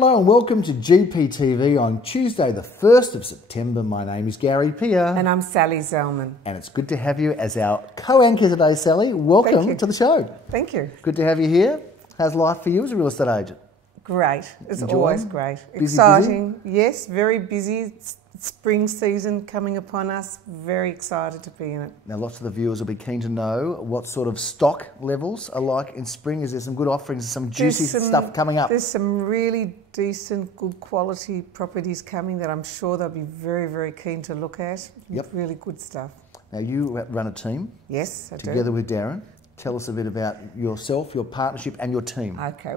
Hello and welcome to GPTV on Tuesday the 1st of September. My name is Gary Peer. And I'm Sally Zelman. And it's good to have you as our co-anchor today, Sally. Welcome to the show. Thank you. Good to have you here. How's life for you as a real estate agent? Great. It's Enjoying? Always great. Busy, exciting. Busy? Yes, very busy. Spring season coming upon us. Very excited to be in it. Now, lots of the viewers will be keen to know what sort of stock levels are like in spring. Is there some good offerings, some juicy stuff coming up? There's some really decent, good quality properties coming that I'm sure they'll be very, very keen to look at. Yep. Really good stuff. Now, you run a team. Yes, I do. Together with Darren. Tell us a bit about yourself, your partnership and your team. Okay,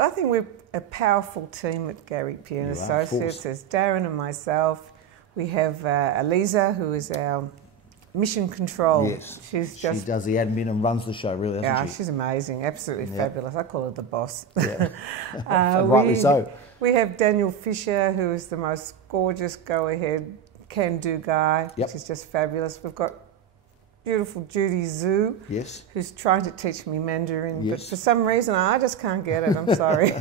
I think we're a powerful team at Gary Peer and Associates. There's Darren and myself. We have Eliza, who is our mission control. Yes, she does the admin and runs the show, really, doesn't she? She's amazing, absolutely fabulous. I call her the boss. Yeah. Rightly so. We have Daniel Fisher, who is the most gorgeous, go-ahead, can-do guy. Yep. She's just fabulous. We've got beautiful Judy Zhu, who's trying to teach me Mandarin, but for some reason I just can't get it. I'm sorry.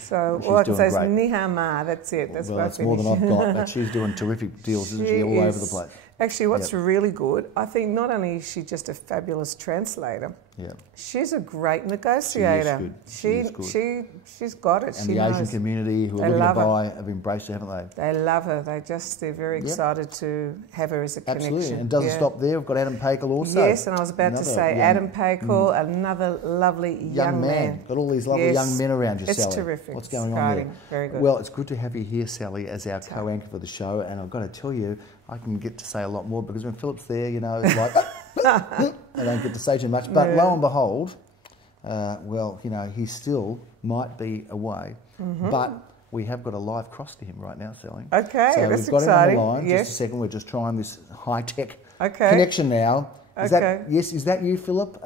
So all I can say is Ni Hao Ma. That's it. That's what I that's more than I've got. But she's doing terrific deals, isn't she? All over the place. Actually, what's really good, I think not only is she just a fabulous translator, she's a great negotiator. She's got it. And the Asian community who are looking to buy have embraced her, haven't they? They love her. They're very excited to have her as a connection. Absolutely. And it doesn't stop there. We've got Adam Pakel also. Yes, and I was about to say Adam Pakel, another lovely young man. Got all these lovely young men around you, Sally. It's terrific. What's going on there? Very good. Well, it's good to have you here, Sally, as our co-anchor for the show. And I've got to tell you, I can get to say a lot more because when Philip's there, you know, it's like, I don't get to say too much. But lo and behold, well, you know, he still might be away. But we have got a live cross to him right now, Sally. Okay, so that's we've got exciting. him on the line. Just a second, we're just trying this high-tech connection now. Is that you, Philip?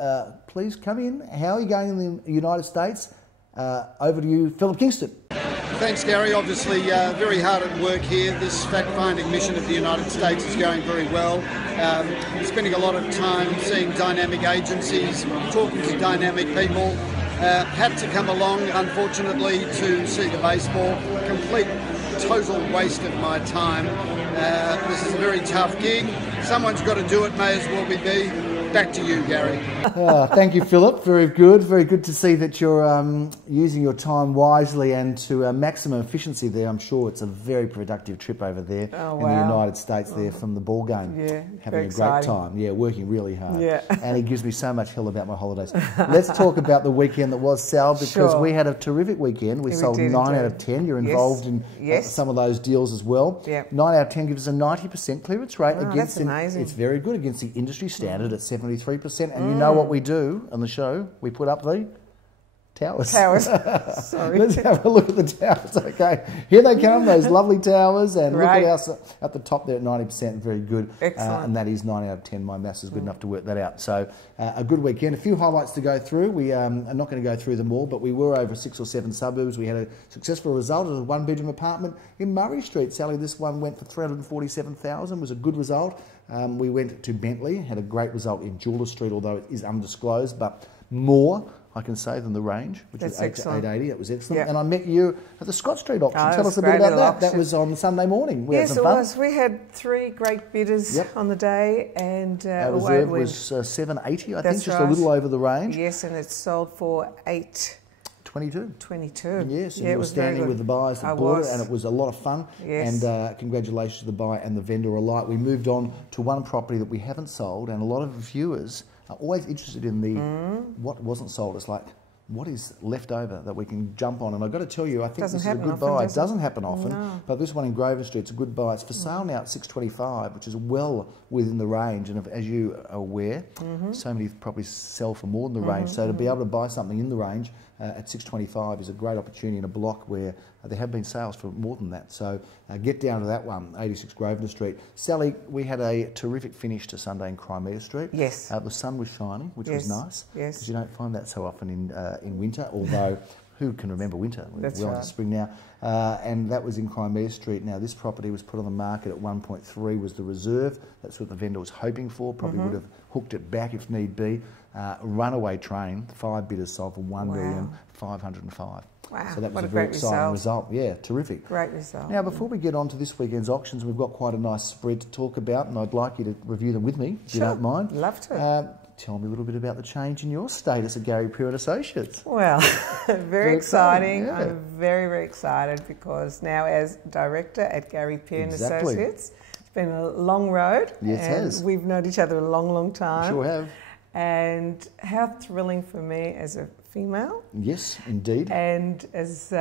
Please come in. How are you going in the United States? Over to you, Philip Kingston. Thanks, Gary. Obviously, very hard at work here. This fact-finding mission of the United States is going very well. Spending a lot of time seeing dynamic agencies, talking to dynamic people. Had to come along, unfortunately, to see the baseball. Complete, total waste of my time. This is a very tough gig. Someone's got to do it, may as well be me. Back to you, Gary. Thank you, Philip. Very good. Very good to see that you're using your time wisely and to maximum efficiency there. I'm sure it's a very productive trip over there in the United States there from the ball game. Yeah, having a great time. Yeah, working really hard. Yeah. And he gives me so much hell about my holidays. Let's talk about the weekend that was, Sal, because we had a terrific weekend. We sold 9 out of 10. You're involved in some of those deals as well. Yeah. 9 out of 10 gives us a 90% clearance rate. That's amazing. It's very good against the industry standard at 73%. And you know what we do on the show? We put up the towers. Sorry. Let's have a look at the towers. Okay, here they come, those lovely towers, and look at us at the top there at 90%. Very good. Excellent. And that is 9 out of 10. My maths is good enough to work that out. So a good weekend. A few highlights to go through. We are not going to go through them all, but we were over 6 or 7 suburbs. We had a successful result of a 1-bedroom apartment in Murray Street. Sally, this one went for $347,000. Was a good result. We went to Bentley, had a great result in Jeweller Street, although it is undisclosed, but more, I can say, than the range, which was 880. It was excellent. Yep. And I met you at the Scott Street auction. Tell us a bit about that. Auction. That was on Sunday morning. We had some it fun. Was. We had 3 great bidders on the day, and our reserve was 780, I think, just a little over the range. Yes, and it sold for 22. Yes, and you were standing with the buyers that bought it, and it was a lot of fun. Yes. And congratulations to the buyer and the vendor alike. We moved on to one property that we haven't sold, and a lot of viewers are always interested in the what wasn't sold. It's like, what is left over that we can jump on? And I've got to tell you, I think this is a good buy. It doesn't happen often, but this one in Grosvenor Street, it's a good buy. It's for sale now at $625, which is well within the range. And as you are aware, so many properties sell for more than the range. So to be able to buy something in the range at $625 is a great opportunity in a block where there have been sales for more than that. So get down to that one, 86 Grosvenor Street. Sally, we had a terrific finish to Sunday in Crimea Street. Yes. The sun was shining, which was nice. Yes. Because you don't find that so often in winter, although who can remember winter? That's well right. into spring now. And that was in Crimea Street. Now, this property was put on the market at 1.3 was the reserve. That's what the vendor was hoping for. Probably would have hooked it back if need be. Runaway train, 5 bidders sold for $1,505,000. Wow, so that was what a very exciting result. Yeah, terrific. Great result. Now, before we get on to this weekend's auctions, we've got quite a nice spread to talk about, and I'd like you to review them with me, if you don't mind. Love to. Tell me a little bit about the change in your status at Gary Pure & Associates. Well, very exciting. Yeah. I'm very, very excited because now as director at Gary Pure & Associates, it's been a long road. Yes, it has. We've known each other a long, long time. Sure have. And how thrilling for me as a female. Yes, indeed. And as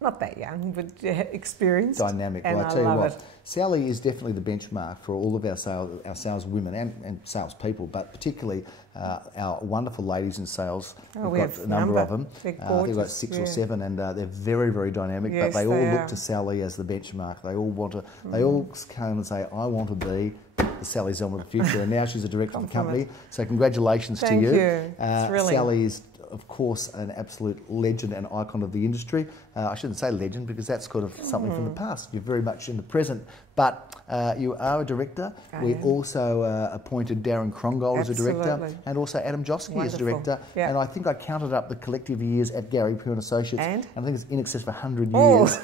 not that young, but experienced. Dynamic. And Well, I tell you what, it. Sally is definitely the benchmark for all of our sales women and salespeople, but particularly our wonderful ladies in sales. Oh, We've got a number of them. They're I think gorgeous, we've got 6 or 7, and they're very, very dynamic. Yes, but they all look are. to Sally as the benchmark. They all want to. They all come and say, "I want to be the Sally Zelman of the future," and now she's a director of the company. So congratulations Thank to you. It's thrilling. Sally is, of course, an absolute legend and icon of the industry. I shouldn't say legend because that's kind of something from the past. You're very much in the present, but you are a director. We also appointed Darren Krongold as a director, and also Adam Josky as a director. Yeah. And I think I counted up the collective years at Gary Pure & Associates, and I think it's in excess of 100 years.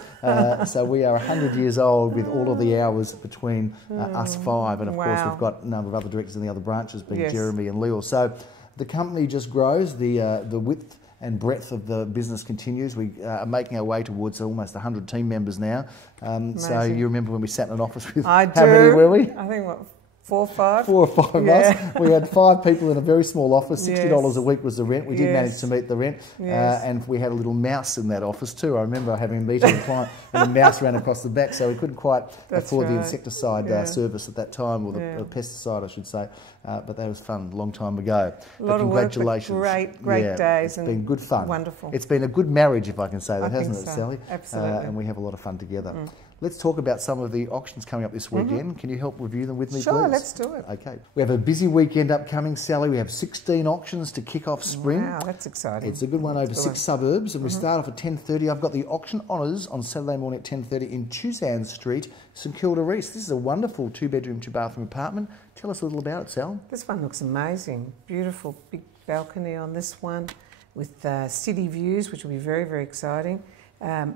So we are 100 years old with all of the hours between us 5, and of course we've got a number of other directors in the other branches, being Jeremy and Leo. So the company just grows, the width and breadth of the business continues. We are making our way towards almost 100 team members now. So you remember when we sat in an office with how many were we? I think, what, 4 or 5? 4 or 5 of us. We had 5 people in a very small office. $60 a week was the rent. We did manage to meet the rent. And we had a little mouse in that office too. I remember having a meeting with a client and a mouse ran across the back, so we couldn't quite afford the insecticide service at that time, or the pesticide, I should say. But that was fun, a long time ago. A lot of work, but great days. It's been good fun. Wonderful. It's been a good marriage, if I can say that, hasn't it, so. Sally? Absolutely. And we have a lot of fun together. Let's talk about some of the auctions coming up this weekend. Can you help review them with me, please? Sure, let's do it. Okay. We have a busy weekend upcoming, Sally. We have 16 auctions to kick off spring. Wow, that's exciting. It's a good one over 6 suburbs, and we start off at 10:30. I've got the auction honours on Saturday morning at 10:30 in Chuzan Street, St Kilda East. This is a wonderful 2-bedroom, 2-bathroom apartment. Tell us a little about it, Sal. This one looks amazing. Beautiful big balcony on this one with city views, which will be very, very exciting.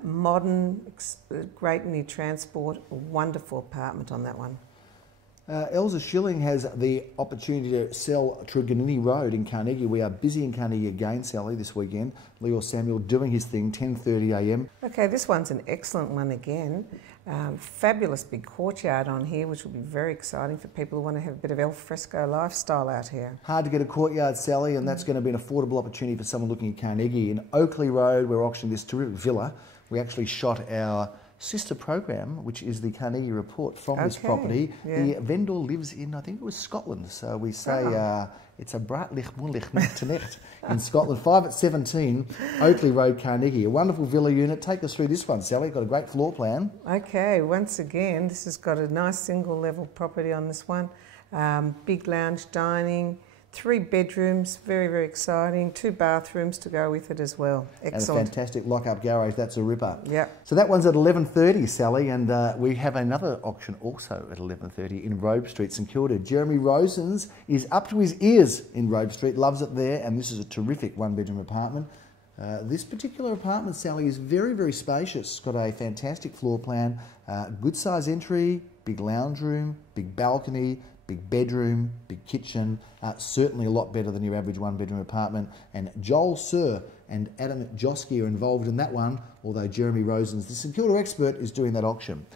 Modern, great near transport, a wonderful apartment on that one. Elsa Schilling has the opportunity to sell Truganini Road in Carnegie. We are busy in Carnegie again, Sally, this weekend. Leo Samuel doing his thing, 10:30 a.m. Okay, this one's an excellent one again. Fabulous big courtyard on here, which will be very exciting for people who want to have a bit of al fresco lifestyle out here. Hard to get a courtyard, Sally, and that's going to be an affordable opportunity for someone looking at Carnegie. In Oakley Road, we're auctioning this terrific villa. We actually shot our sister program, which is the Carnegie Report, from this property. The vendor lives in, I think it was Scotland, so we say it's a Bratlich Munlich Nacht in Scotland. 5 at 17, Oakley Road, Carnegie. A wonderful villa unit. Take us through this one, Sally. Got a great floor plan. Okay, once again, this has got a nice single level property on this one. Big lounge dining. 3 bedrooms, very, very exciting. 2 bathrooms to go with it as well. Excellent. And a fantastic lock-up garage. That's a ripper. Yeah. So that one's at 11:30, Sally, and we have another auction also at 11:30 in Robe Street, St Kilda. Jeremy Rosens is up to his ears in Robe Street, loves it there, and this is a terrific 1-bedroom apartment. This particular apartment, Sally, is very, very spacious. It's got a fantastic floor plan, good size entry, big lounge room, big balcony, big bedroom, big kitchen, certainly a lot better than your average 1-bedroom apartment. And Joel Sir and Adam Josky are involved in that one, although Jeremy Rosens, the St Kilda expert, is doing that auction.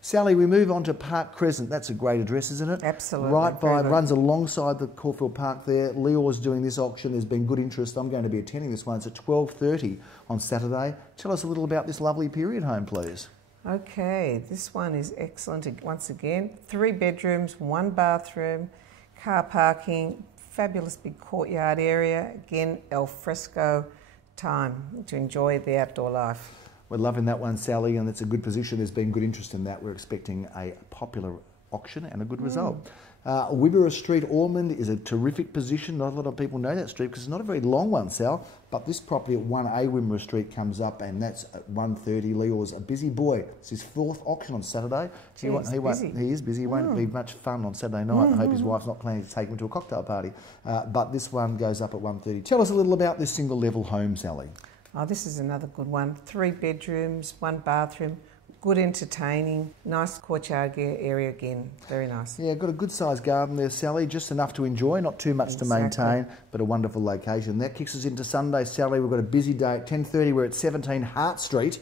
Sally, we move on to Park Crescent. That's a great address, isn't it? Absolutely. Right by, runs alongside the Caulfield Park there. Leo's doing this auction. There's been good interest. I'm going to be attending this one. It's at 12:30 on Saturday. Tell us a little about this lovely period home, please. Okay, this one is excellent. Once again, 3 bedrooms, 1 bathroom, car parking, fabulous big courtyard area. Again, al fresco time to enjoy the outdoor life. We're loving that one, Sally, and it's a good position. There's been good interest in that. We're expecting a popular auction and a good result. Wimmera Street, Ormond, is a terrific position. Not a lot of people know that street because it's not a very long one, Sal. But this property at 1A Wimmera Street comes up, and that's at 1:30. Leor's a busy boy. It's his 4th auction on Saturday. He is busy. He won't be much fun on Saturday night. I hope his wife's not planning to take him to a cocktail party. But this one goes up at 1:30. Tell us a little about this single level home, Sally. Oh, this is another good one. 3 bedrooms, 1 bathroom. Good entertaining, nice courtyard area again, very nice. Yeah, got a good sized garden there, Sally, just enough to enjoy, not too much to maintain, but a wonderful location. That kicks us into Sunday, Sally. We've got a busy day at 10:30. We're at 17 Hart Street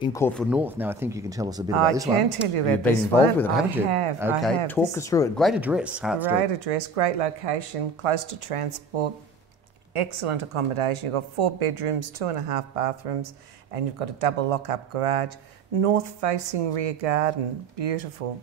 in Caulfield North. Now, I think you can tell us a bit about this one. I can tell you about this one. You've been involved with it, haven't you? I have. Talk us through it. Great address, Hart Street. Great address, great location, close to transport, excellent accommodation. You've got 4 bedrooms, 2.5 bathrooms, and you've got a double lock-up garage. North-facing rear garden, beautiful,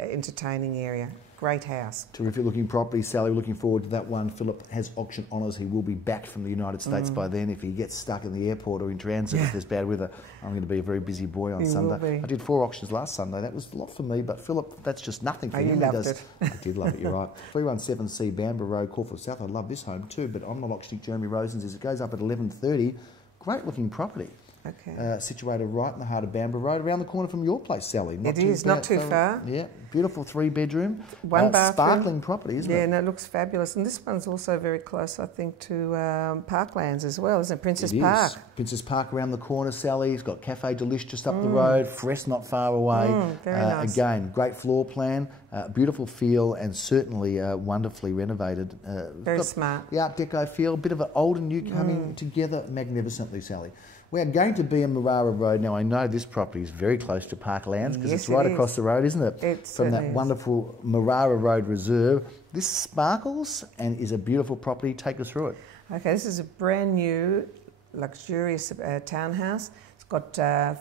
entertaining area. Great house. Terrific looking property, Sally. We're looking forward to that one. Philip has auction honours. He will be back from the United States by then. If he gets stuck in the airport or in transit, if there's bad weather, I'm going to be a very busy boy on Sunday. I did 4 auctions last Sunday. That was a lot for me, but Philip, that's just nothing for him. You loved it. I did love it, you're right. 317C Bamborough Road, Caulfield South. I love this home too, but I'm not auctioning Jeremy Rosen's. It goes up at 11:30. Great looking property. Okay. Situated right in the heart of Bamborough Road, around the corner from your place, Sally. Not too far. Yeah, beautiful 3-bedroom, 1 bathroom. sparkling property, isn't it? Yeah, no, it looks fabulous. And this one's also very close, I think, to Parklands as well, isn't it? Princess Park. Princess Park around the corner, Sally. It's got Cafe Delish just up the road, Fresh not far away. Very nice. Again, great floor plan, beautiful feel, and certainly wonderfully renovated. Very smart. The Art Deco feel, bit of an old and new coming together magnificently, Sally. We are going to be in Marara Road. Now, I know this property is very close to Parklands because it's right across the road, isn't it? From that wonderful Marara Road Reserve. This sparkles and is a beautiful property. Take us through it. Okay, this is a brand new, luxurious townhouse. It's got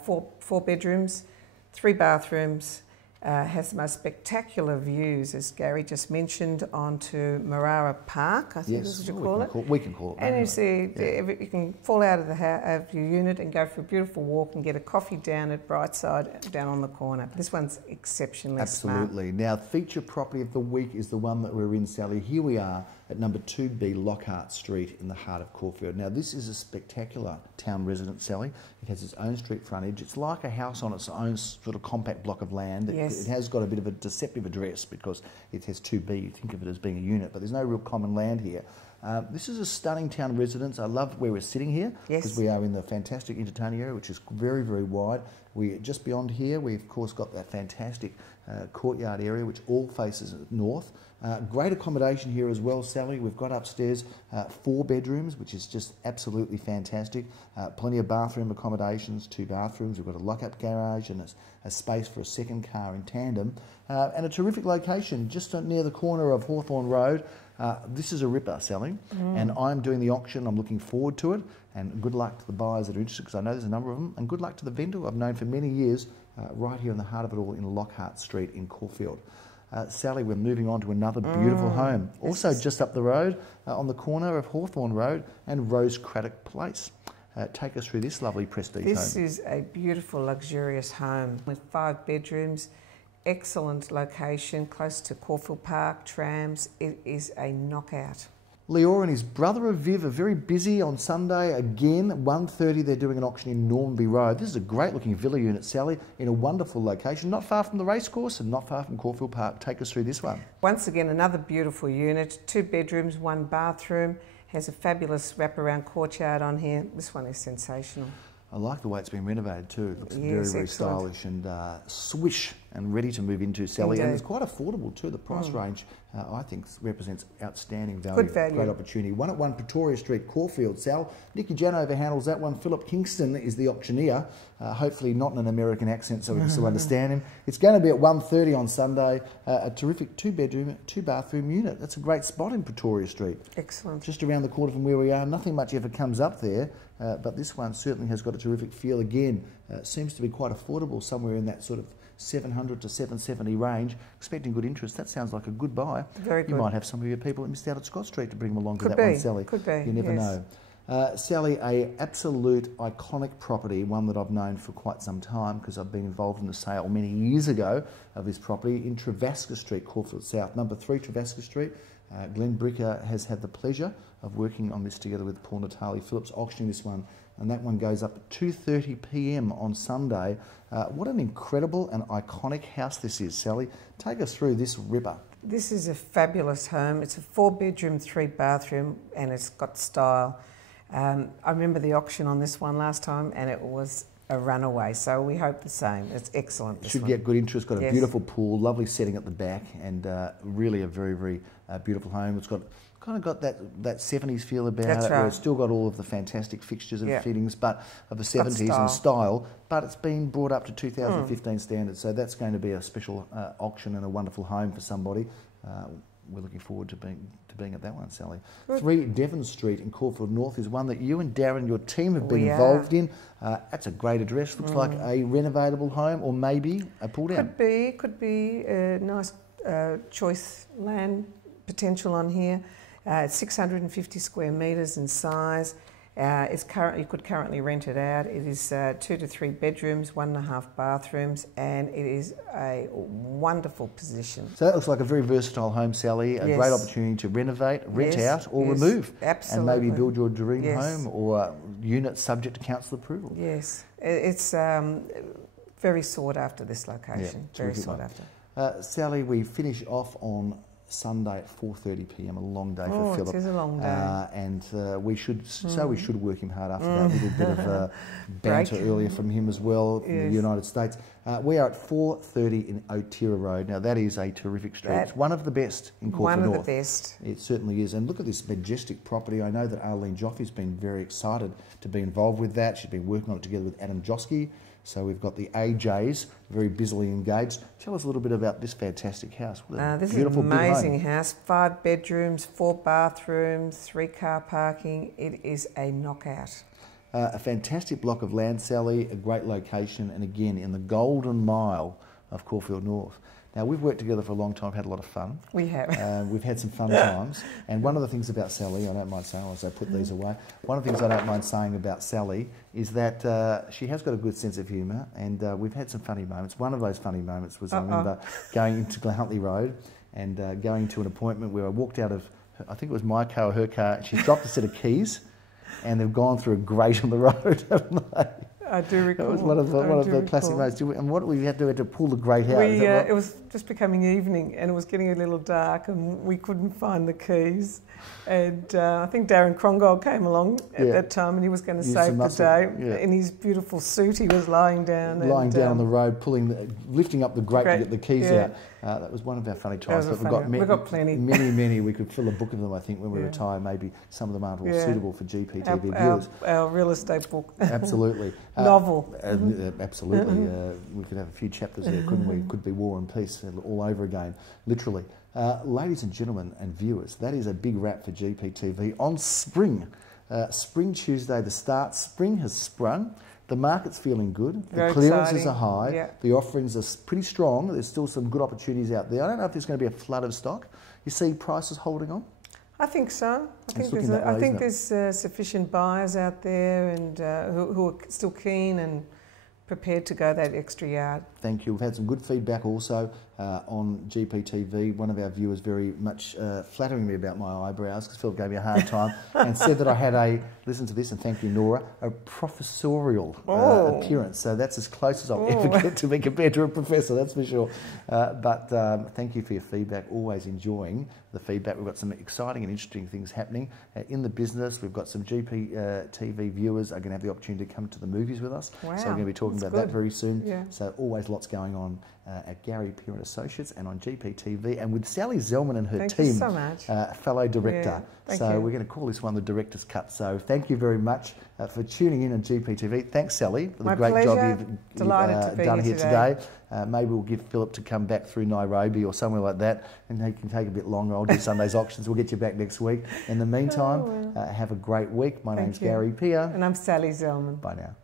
4 bedrooms, 3 bathrooms. Has the most spectacular views, as Gary just mentioned, onto Marara Park, I think that's what you call it. We can call it that. And you see, you can fall out of your unit and go for a beautiful walk and get a coffee down at Brightside, down on the corner. This one's exceptionally smart. Absolutely. Now, feature property of the week is the one that we're in, Sally. Here we are at number 2B Lockhart Street in the heart of Caulfield. Now, this is a spectacular town residence, Sally. It has its own street frontage. It's like a house on its own sort of compact block of land. It has got a bit of a deceptive address because it has 2B. You think of it as being a unit, but there's no real common land here. This is a stunning town residence. I love where we're sitting here because we are in the fantastic entertaining area, which is very, very wide. Just beyond here, we've of course got that fantastic courtyard area, which all faces north. Great accommodation here as well, Sally. We've got upstairs 4 bedrooms, which is just absolutely fantastic. Plenty of bathroom accommodations, 2 bathrooms. We've got a lock-up garage and a space for a second car in tandem. And a terrific location just near the corner of Hawthorne Road. This is a ripper, Sally, and I'm doing the auction. I'm looking forward to it, and good luck to the buyers that are interested, because I know there's a number of them, and good luck to the vendor I've known for many years, right here in the heart of it all in Lockhart Street in Caulfield. Sally, we're moving on to another beautiful home, also just up the road on the corner of Hawthorne Road and Rose Craddock Place. Take us through this lovely prestige home. This is a beautiful, luxurious home with 5 bedrooms. Excellent location, close to Caulfield Park, trams. It is a knockout. Leor and his brother Aviv are very busy on Sunday. Again, 1:30 they're doing an auction in Normanby Road. This is a great looking villa unit, Sally, in a wonderful location, not far from the racecourse and not far from Caulfield Park. Take us through this one. Once again, another beautiful unit, 2 bedrooms, 1 bathroom. Has a fabulous wraparound courtyard on here. This one is sensational. I like the way it's been renovated too. It looks very, very stylish and swish and ready to move into, Sally. Indeed. And it's quite affordable too. The price range, I think, represents outstanding value. Good value. Great opportunity. 1 at 1 Pretoria Street, Caulfield. Sal, Nikki Janover handles that one. Philip Kingston is the auctioneer. Hopefully not in an American accent so we can still understand him. It's going to be at 1:30 on Sunday. A terrific 2-bedroom, 2-bathroom unit. That's a great spot in Pretoria Street. Excellent. Just around the corner from where we are. Nothing much ever comes up there. But this one certainly has got a terrific feel again. Seems to be quite affordable, somewhere in that sort of 700 to 770 range. Expecting good interest. That sounds like a good buy. Very good. You might have some of your people that missed out at Scott Street to bring them along to that one, Sally. Could be. You never know. Sally, a absolute iconic property, one that I've known for quite some time because I've been involved in the sale many years ago of this property in Travasker Street, Caulfield South, number 3 Travasker Street. Glenn Bricker has had the pleasure of working on this together with Paul Natali Phillips, auctioning this one, and that one goes up at 2:30 p.m. on Sunday. What an incredible and iconic house this is, Sally. Take us through this ripper. This is a fabulous home. It's a 4-bedroom, 3-bathroom, and it's got style. I remember the auction on this one last time, and it was a runaway, so we hope the same. It's excellent. Should get good interest. Got a beautiful pool, lovely setting at the back, and really a very, very beautiful home. It's got kind of got that 70s feel about it, where it's still got all of the fantastic fixtures and fittings, but of the 70s and style. But it's been brought up to 2015 standards, so that's going to be a special auction and a wonderful home for somebody. We're looking forward to being at that one, Sally. 3 Devon Street in Caulfield North is one that you and Darren, your team, have been involved in. That's a great address. Looks like a renovatable home, or maybe a pull down. Could be a nice choice land potential on here. It's 650 square metres in size. You could currently rent it out. It is 2 to 3 bedrooms, 1.5 bathrooms, and it is a wonderful position. So that looks like a very versatile home, Sally. A great opportunity to renovate, rent out, or remove. Absolutely. And maybe build your dream home or unit subject to council approval. Yes, it's very sought after, this location. Very sought after. Sally, we finish off on Sunday at 4:30 p.m. A long day for Philip. It is a long day. And we should work him hard after that. A little bit of banter earlier from him as well, from the United States. We are at 4:30 in Otira Road. Now that is a terrific street. It's one of the best in Caulfield North. One of the best. It certainly is. And look at this majestic property. I know that Arlene Joffe's been very excited to be involved with that. She's been working on it together with Adam Joski. So we've got the AJs very busily engaged. Tell us a little bit about this fantastic house. This is an amazing house. 5 bedrooms, 4 bathrooms, 3 car parking. It is a knockout. A fantastic block of land, Sally, a great location, and again in the golden mile of Caulfield North. Now, we've worked together for a long time, had a lot of fun. We have. We've had some fun times. And one of the things about Sally, I don't mind saying as I put these away, one of the things I don't mind saying about Sally is that she has got a good sense of humour, and we've had some funny moments. One of those funny moments was I remember going into Glenhuntly Road and going to an appointment where I walked out of, I think it was my car or her car, and she dropped a set of keys, and they've gone through a grate on the road, haven't they? I do recall. That was one of the classic moments. And what we had to pull the grate out. It was just becoming evening, and it was getting a little dark, and we couldn't find the keys. And I think Darren Crongold came along at that time, and he was going to save the day. In his beautiful suit, he was lying down. Down on the road, lifting up the grate to get the keys out. That was one of our funny times. But we've got plenty. Many. We could fill a book of them, I think, when we retire. Maybe some of them aren't all suitable for GPTV viewers. Our real estate book. Absolutely. Novel. Absolutely. We could have a few chapters there, couldn't we? Could be War and Peace all over again, literally. Ladies and gentlemen and viewers, that is a big wrap for GPTV on Spring. Spring Tuesday, the start. Spring has sprung. The market's feeling good. The clearances are high. The offerings are pretty strong. There's still some good opportunities out there. I don't know if there's going to be a flood of stock. You see prices holding on? I think so. I think there's sufficient buyers out there and who are still keen and prepared to go that extra yard. Thank you. We've had some good feedback also on GPTV. One of our viewers very much flattering me about my eyebrows, because Philip gave me a hard time, and said that I had listen to this, and thank you, Nora, a professorial appearance. So that's as close as I'll ever get to be compared to a professor, that's for sure. But thank you for your feedback. Always enjoying the feedback. We've got some exciting and interesting things happening in the business. We've got some GPTV viewers are going to have the opportunity to come to the movies with us. Wow, so we're going to be talking about that very soon. Yeah. So always lots going on at Gary Peer & Associates and on GPTV, and with Sally Zelman and her team. Thank you so much. Fellow director. Thank you. We're going to call this one the Director's Cut. So thank you very much for tuning in on GPTV. Thanks, Sally, for the great job you've done here today. Maybe we'll give Philip to come back through Nairobi or somewhere like that, and he can take a bit longer. I'll do Sunday's auctions. We'll get you back next week. In the meantime, have a great week. My name's Gary Peer. And I'm Sally Zelman. Bye now.